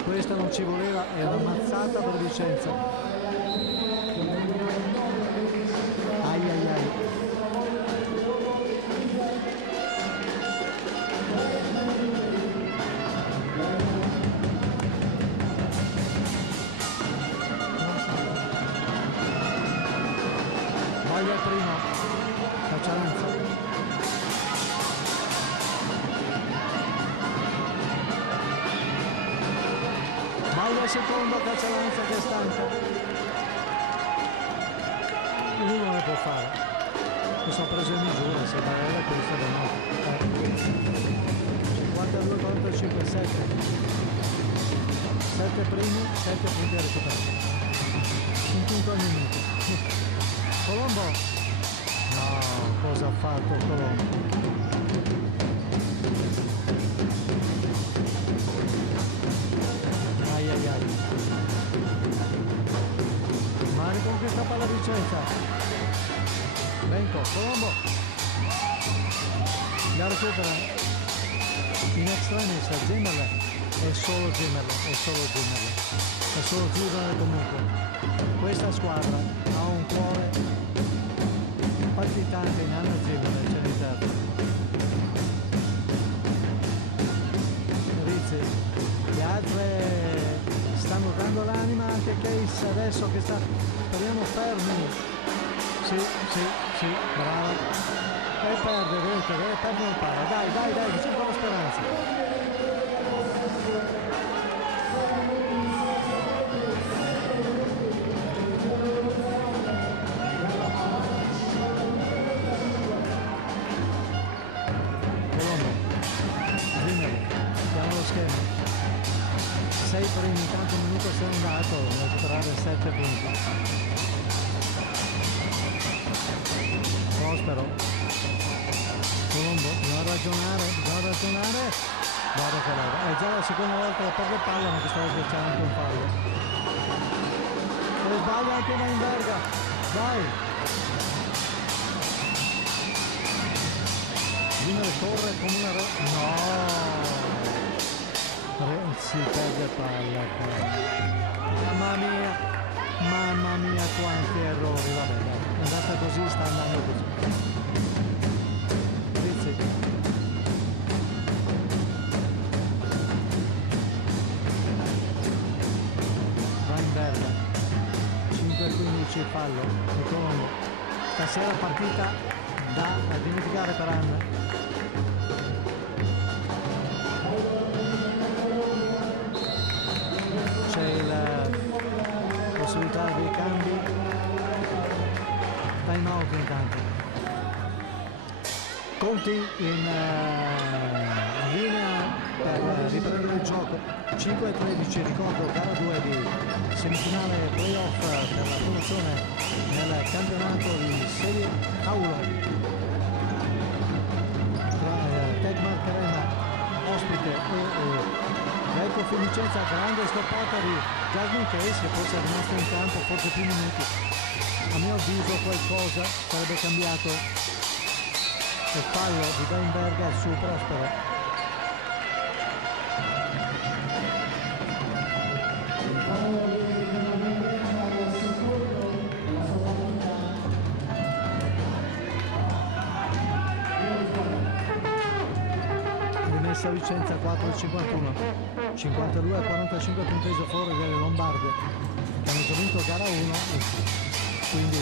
questa non ci voleva, è una mazzata per Vicenza. Ai. Vaglia il primo, Caccialanza. Al secondo Caccialanza che è stanca, lui non ne può fare, mi sono preso in misura, se Barella questo è no. 52-45, 7 primi, 7 punti a recuperare, un punto al minuto. Colombo, no, cosa ha fatto Colombo? Ma riconquista palla Vicenza. Benco, Colombo. La recupera. In extremis Zimmerman. È solo Zimmerman comunque. Questa squadra ha un cuore palpitante in Anna Zimmerman, c'è all'interno. Rizzi, le altre stanno dando l'anima, anche Case adesso che sta, speriamo fermi, sì, brava, e perde, vedete, perde il palla, dai, c'è ancora speranza. Colombo, Zimmerman, diamo lo schema, 6 Gasparini intanto un minuto se n'è andato da superare 7 punti. Prospero, Colombo, bisogna ragionare, guarda che roba, è già la seconda volta che perde palla, ma questa volta c'è anche un fallo. E sbaglia anche Weinberger, dai! Zimmer corre come una si perde palla. Mamma mia quanti errori, vabbè, è andata così, sta andando così. Rizzi. Weinberger, 5-15 fallo, e Colombo. Stasera partita da dimenticare per Anna. Possibilità dei cambi, time out intanto. Conti in linea per riprendere il gioco. 5-13, ricordo gara 2 di semifinale playoff per la promozione nel campionato di Serie A1 tra Tecmark Arena ospite e Ecco Vicenza, grande stoppata di Jasmine Case che forse è rimasto in campo forse più minuti. A mio avviso qualcosa sarebbe cambiato. Il fallo di Weinberger su Prospero. Rimessa Vicenza 4-51. 52-45 punteggio fuori delle Lombarde che hanno già vinto gara 1 quindi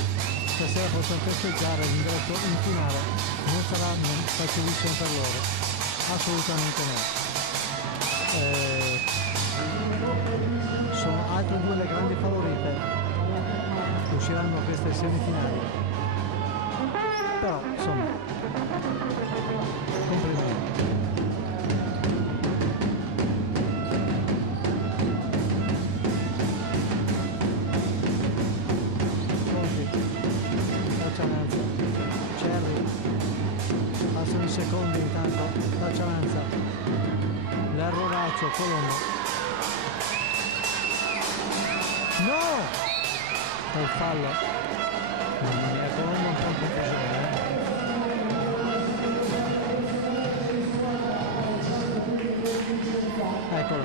stasera possono festeggiare l'ingresso in finale. Non sarà facilissimo per loro, assolutamente no. Sono altre due le grandi favorite che usciranno a queste semifinali, però insomma complimenti. Secondi intanto la Cialanza, l'erroraccio Colombo, no! E il fallo, mamma mia, Colombo un po' in confusione, eccolo,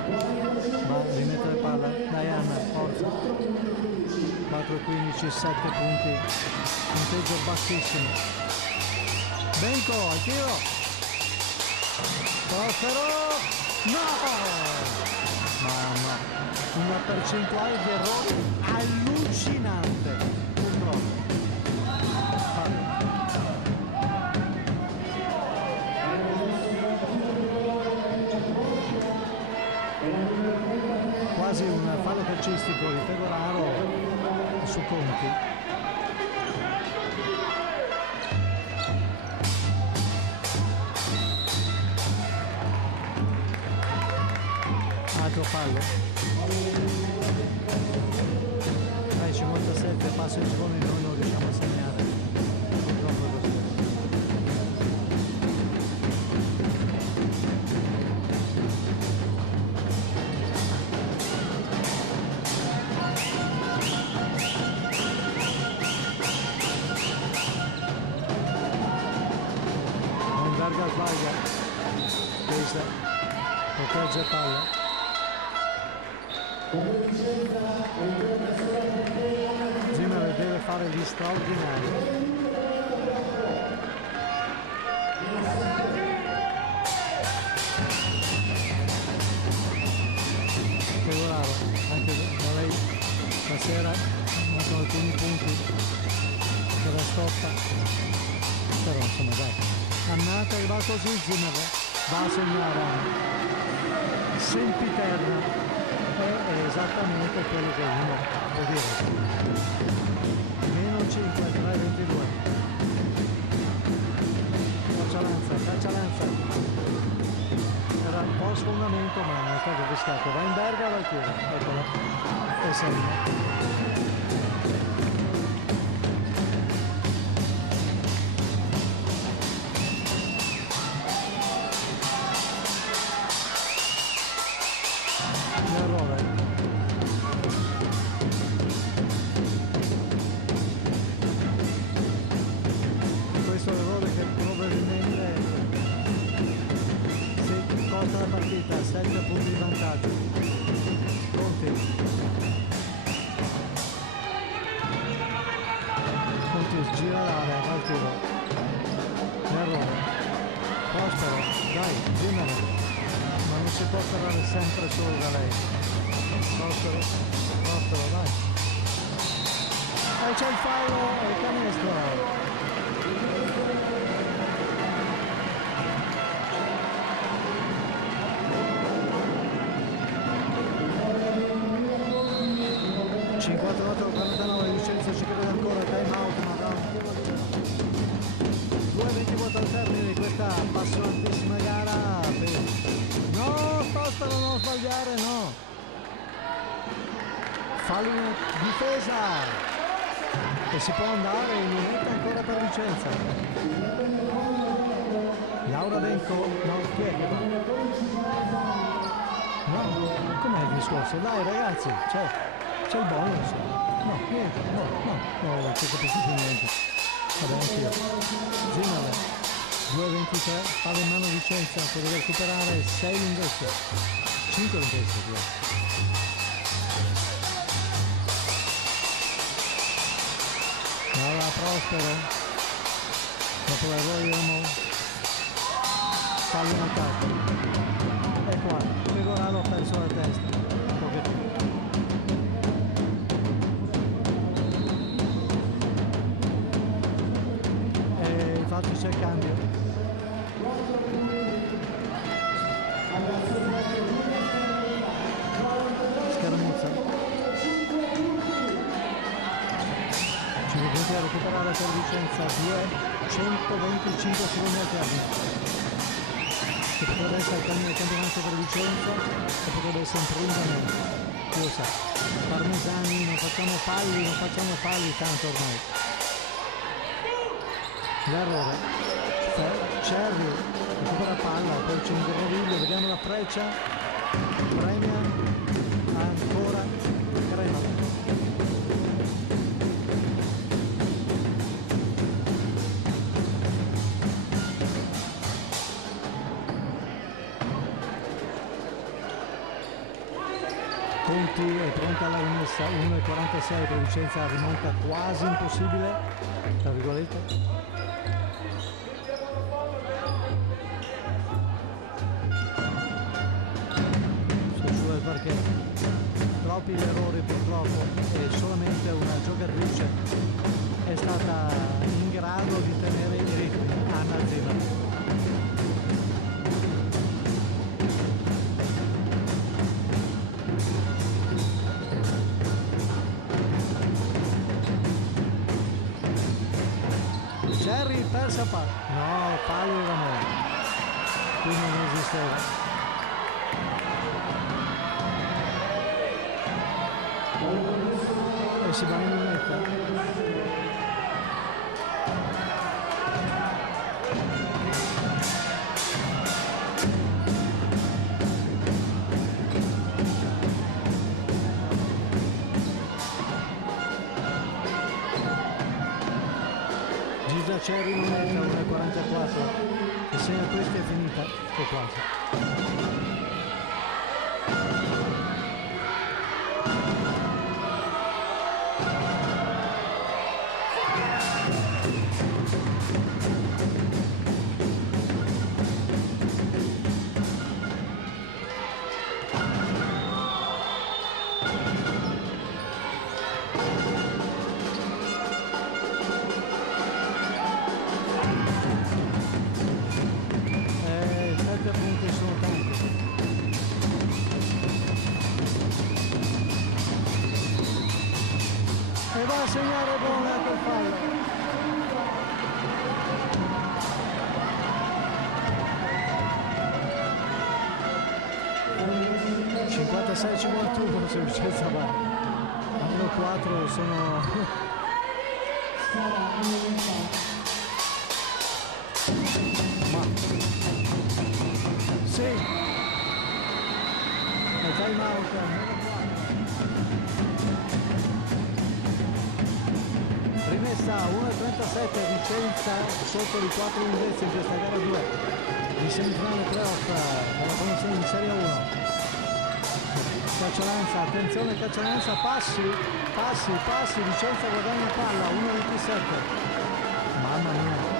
va a rimettere palla, dai Anna, forza, 4-15, 7 punti, punteggio bassissimo. Benco al tiro, Prospero, no! Mamma, una percentuale di errori allucinante, purtroppo. Quasi un fallo calcistico di Pegoraro su Conti. Fallo dai 57 passo il secondo e noi non riusciamo a segnare, purtroppo è così. Weinberger sbaglia, questa protegge palla. Zimmer deve fare gli straordinari. Pegoraro, anche da lei stasera mancano alcuni punti che la stoppa, però insomma dai, annata e va così. Zimmer va a segnare sempiterna. È esattamente quello che uno può dire. Meno 5, 3-22. Caccialanza. Era un po' a sfondamento, ma non è stato rischiato. attacco, va in Berga, va in chiesa, eccola, e segna. La partita, 7 punti di vantaggio. Conti gira l'area, fa il tiro. L'errore. Prospero, dai, Zimmer. Ma non si può parlare sempre solo da lei. Prospero, dai. E c'è il fallo e canestro. 59, Vincenzo ci crede ancora, time out, ma 2:24 al termine di questa appassionantissima gara. No, Prospero, non sbagliare, no. Fallo in difesa e si può andare in unita ancora per Vicenza. Laura Benco, no, chi è che va? No, com'è il discorso? Dai ragazzi, c'è il bonus. No, niente, no, non c'è capito niente. Vabbè, anch'io. Zimmer, 2:23, palla in mano Vicenza che deve recuperare 6 lunghezze. 5 lunghezze, allora Prospero, dopo l'errore di Ramo, fallo in attacco. E qua, Pegoraro ha perso la testa. Infatti c'è il cambio. Scaramuzza. 5 punti a recuperare per Vicenza, 125 secondi al termine. Che potrebbe essere il termine del campionato per Vicenza e potrebbe essere un prolungamento. Chi lo sa. Parmesani, non facciamo falli tanto ormai. L'errore, Cerri recupera palla, poi c'è un Groviglio, vediamo la Freccia, premia ancora Crema. Conti è pronta alla rimessa, 1:46 per Vicenza, rimonta quasi impossibile, tra virgolette. Perché troppi errori purtroppo e solamente una giocatrice è stata in grado di tenere i ritmi, Anna Zimmer. Jerry persa palla, no, fallo Ramon, qui non esisteva. E si va in lunetta. Gisa Cerri in lunetta, 1:44. E se questa è finita, è quasi. E va a segnare buona col fallo. 56-51 se Vicenza va. Numero 4 sono... Ma... Sì! È time out, rimessa 1.37, Vicenza sotto di 4 lunghezze in questa gara 2 di semifinale playoff della promozione in Serie 1. Caccialanza, attenzione Caccialanza, passi, Vicenza guadagna palla, 1.27. Mamma mia,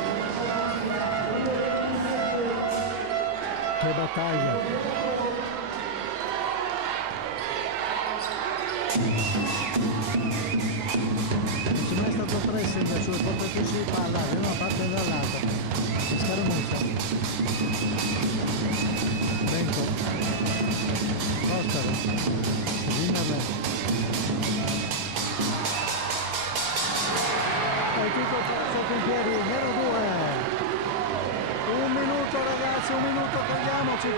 che battaglia. Non è stato pressing sulle portatrici di palla, da una parte e dall'altra. Si scaramuccia. Benco. Costa. Zimmerman. E tutto sotto in piedi, meno 2. Un minuto ragazzi, un minuto, corriamoci.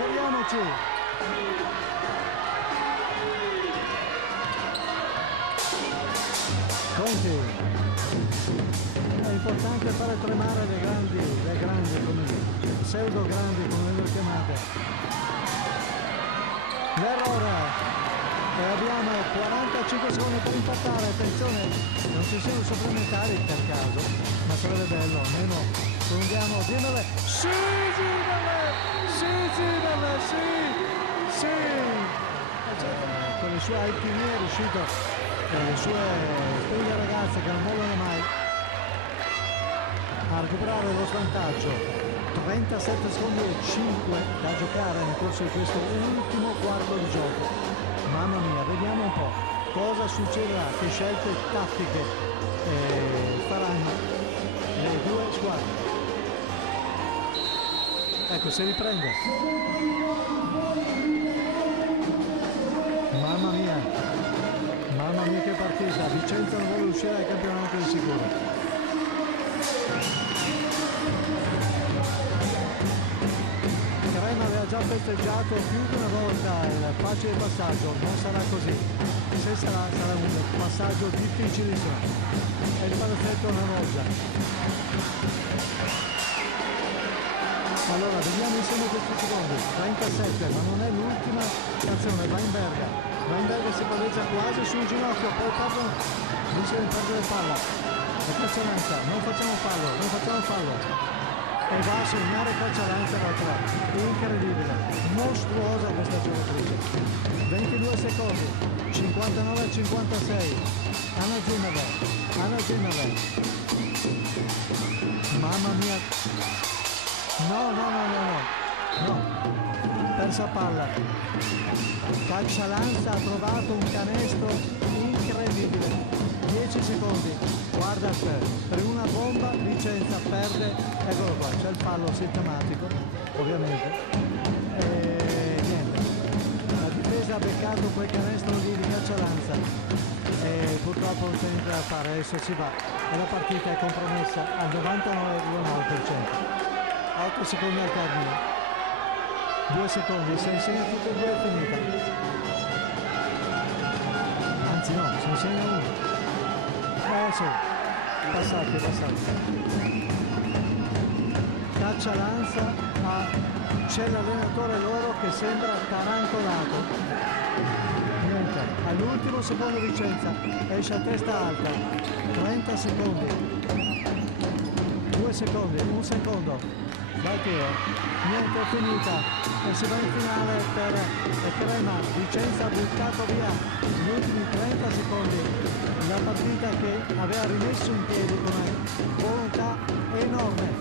Conti. È importante fare tremare le grandi come pseudo grandi come le chiamate. L'errore. E abbiamo 45 secondi per impattare, attenzione, non ci sono supplementari per caso, ma sarebbe bello, almeno prolunghiamo, Zimmerle, sì, con le sue alpine è riuscito, le sue spiglie ragazze che non mollano mai, a recuperare lo svantaggio. 37 secondi e 5 da giocare nel corso di questo ultimo quarto di gioco. Mamma mia, vediamo un po' cosa succederà, che scelte tattiche faranno le due squadre. Ecco, si riprende. Mamma mia che partita, Vicenza non vuole uscire dal campionato di sicuro. Aveva già festeggiato più di una volta il facile passaggio, non sarà così, se sarà un passaggio difficilissimo e il palazzetto non oggia. Allora vediamo insieme questi secondi, 37, ma non è l'ultima azione, Weinberger si palleggia quasi sul ginocchio, poi dice di perdere palla, e Caccialanza, non facciamo fallo. E va a segnare Caccialanza dall'altra parte, incredibile, mostruosa questa giocatrice. 22 secondi, 59-56, Anna Zimmerle, mamma mia, no, persa palla, Caccialanza ha trovato un canestro incredibile, 10 secondi, guarda per una bomba Vicenza perde, eccolo qua, c'è il fallo sistematico ovviamente e niente, la difesa ha beccato quel canestro lì di Caccialanza e purtroppo non c'è niente da fare, adesso si va e la partita è compromessa al 99,9%. 8 secondi al termine, 2 secondi, se insegna tutte e due è finita, anzi no, se insegna uno. Sì, passati. Caccialanza, c'è l'allenatore loro che sembra tarantolato. Niente, all'ultimo secondo Vicenza, esce a testa alta, 30 secondi, 2 secondi, 1 secondo, vai tiro, niente, è finita e si va in finale per Crema. Vicenza ha buttato via gli ultimi 30 secondi la partita che aveva rimesso in piedi